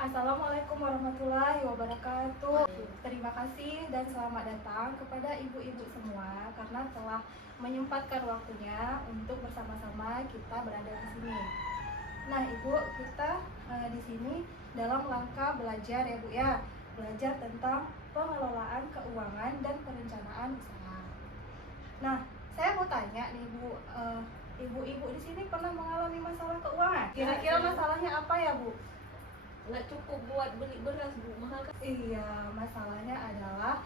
Assalamualaikum warahmatullahi wabarakatuh. Terima kasih dan selamat datang kepada ibu-ibu semua karena telah menyempatkan waktunya untuk bersama-sama kita berada di sini. Nah, Ibu, kita di sini dalam rangka belajar ya, Bu ya. Belajar tentang pengelolaan keuangan dan perencanaan usaha. Nah, saya mau tanya nih, Bu, ibu-ibu di sini pernah mengalami masalah keuangan? Kira-kira masalahnya apa ya, Bu? Nggak cukup buat beli beras, Bu, mahal kan? Iya, masalahnya adalah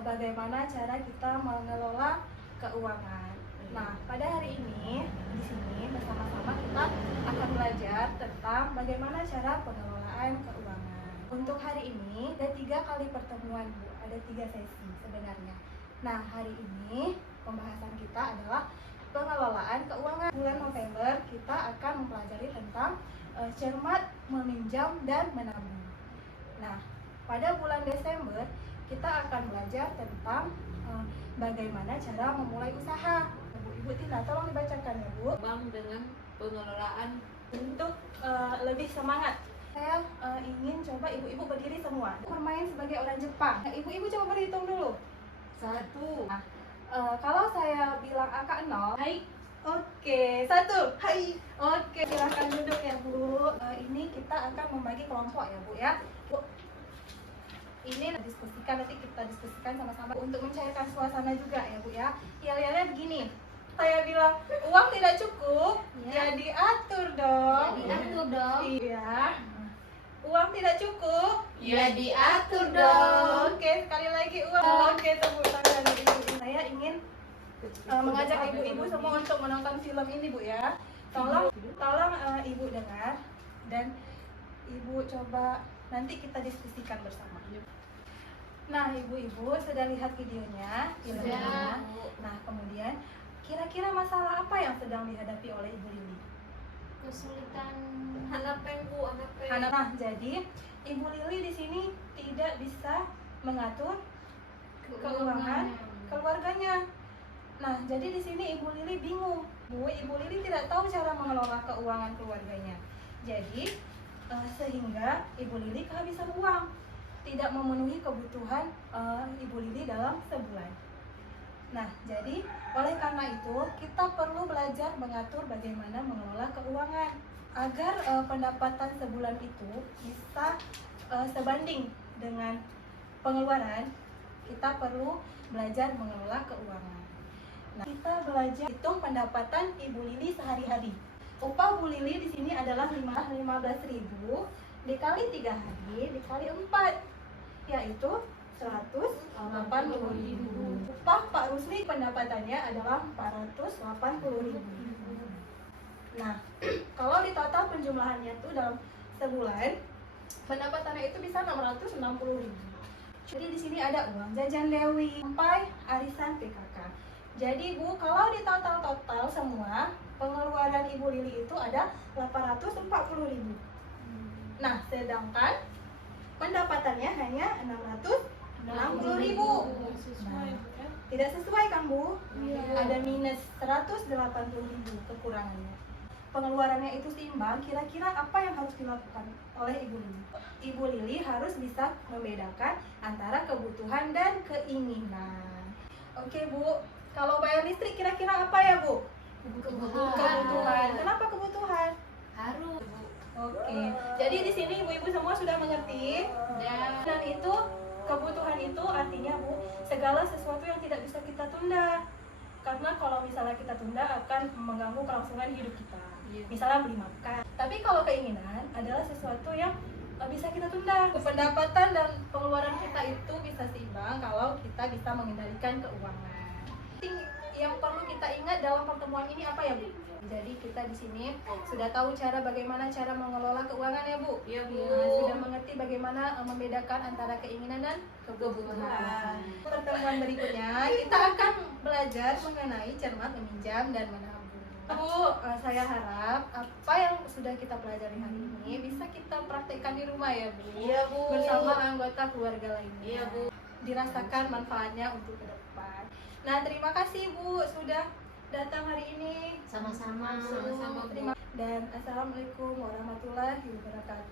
bagaimana cara kita mengelola keuangan. Nah, pada hari ini di sini bersama-sama kita akan belajar tentang bagaimana cara pengelolaan keuangan. Untuk hari ini ada 3 kali pertemuan, Bu. Ada 3 sesi sebenarnya. Nah, hari ini pembahasan kita adalah pengelolaan keuangan. Bulan November kita akan mempelajari tentang cermat, meminjam, dan menabung. Nah, pada bulan Desember kita akan belajar tentang bagaimana cara memulai usaha. Ibu Tina, tolong dibacakan ya, Bu. Bank dengan pengelolaan. Untuk lebih semangat, saya ingin coba ibu-ibu berdiri semua. Bermain sebagai orang Jepang. Nah, ibu-ibu coba berhitung dulu. 1. Nah, kalau saya bilang angka 0, Hai. oke, 1. Hai. Oke, silahkan duduk ya, Bu. Ini kita akan membagi kelompok ya, Bu ya. Bu, ini diskusikan, nanti kita diskusikan sama-sama untuk mencairkan suasana juga ya, Bu ya. Yel-yelnya begini. Saya bilang uang tidak cukup, ya diatur dong. Ya diatur dong. Iya. Uang tidak cukup, Ya diatur dong. Oke, sekali lagi uang. Oke, tepuk tangan dari ibu. Saya ingin mengajak ibu-ibu semua untuk menonton film ini, Bu ya. Tolong ibu dengar dan ibu coba nanti kita diskusikan bersama. Nah, ibu-ibu sudah lihat videonya, filmnya. Sudah. Nah, kemudian kira-kira masalah apa yang sedang dihadapi oleh Ibu Lili? Kesulitan hanapen, Bu, hanapen. Nah, jadi Ibu Lili di sini tidak bisa mengatur keuangan keluarganya. Nah, jadi di sini Ibu Lili bingung. Bu, Ibu Lili tidak tahu cara mengelola keuangan keluarganya. Jadi, sehingga Ibu Lili kehabisan uang, tidak memenuhi kebutuhan Ibu Lili dalam sebulan. Nah, jadi oleh karena itu kita perlu belajar mengatur bagaimana mengelola keuangan agar pendapatan sebulan itu bisa sebanding dengan pengeluaran. Kita perlu belajar mengelola keuangan. Nah, kita belajar hitung pendapatan Ibu Lili sehari-hari. Upah Bu Lili di sini adalah 15.000 dikali 3 hari dikali 4, yaitu 180.000. Upah Pak Rusli pendapatannya adalah 480.000. Nah, kalau di total penjumlahannya itu dalam sebulan pendapatannya itu bisa 660.000. Jadi di sini ada uang jajan Dewi sampai arisan PKK. Jadi Bu, kalau di total semua pengeluaran Ibu Lili itu ada 840.000. Nah, sedangkan pendapatannya hanya 660.000. Nah, tidak sesuai kan, Bu? Iya. Ada minus 180.000 kekurangannya. Pengeluarannya itu seimbang, kira-kira apa yang harus dilakukan oleh Ibu Lili? Ibu Lili harus bisa membedakan antara kebutuhan dan keinginan. Oke, Bu. Kalau bayar listrik kira-kira apa ya, Bu? Kebutuhan. Kenapa kebutuhan? Harus. Oke. Jadi di sini ibu-ibu semua sudah mengerti. Dan itu kebutuhan itu artinya, Bu, segala sesuatu yang tidak bisa kita tunda. Karena kalau misalnya kita tunda akan mengganggu kelangsungan hidup kita. Misalnya beli makan. Tapi kalau keinginan adalah sesuatu yang bisa kita tunda. Pendapatan dan pengeluaran kita itu bisa seimbang kalau kita bisa mengendalikan keuangan. Yang perlu kita ingat dalam pertemuan ini apa ya, Bu? Jadi kita di sini sudah tahu bagaimana cara mengelola keuangan ya, Bu? Iya, Bu. Sudah mengerti bagaimana membedakan antara keinginan dan kebutuhan. Pertemuan berikutnya kita akan belajar mengenai cermat, meminjam, dan menabung. Bu, saya harap apa yang sudah kita pelajari hari ini bisa kita praktekkan di rumah ya, Bu. Iya, Bu. Bersama anggota keluarga lainnya. Iya, Bu. Dirasakan manfaatnya untuk ke depan. Nah, terima kasih Bu sudah datang hari ini. Sama-sama. Dan assalamualaikum warahmatullahi wabarakatuh.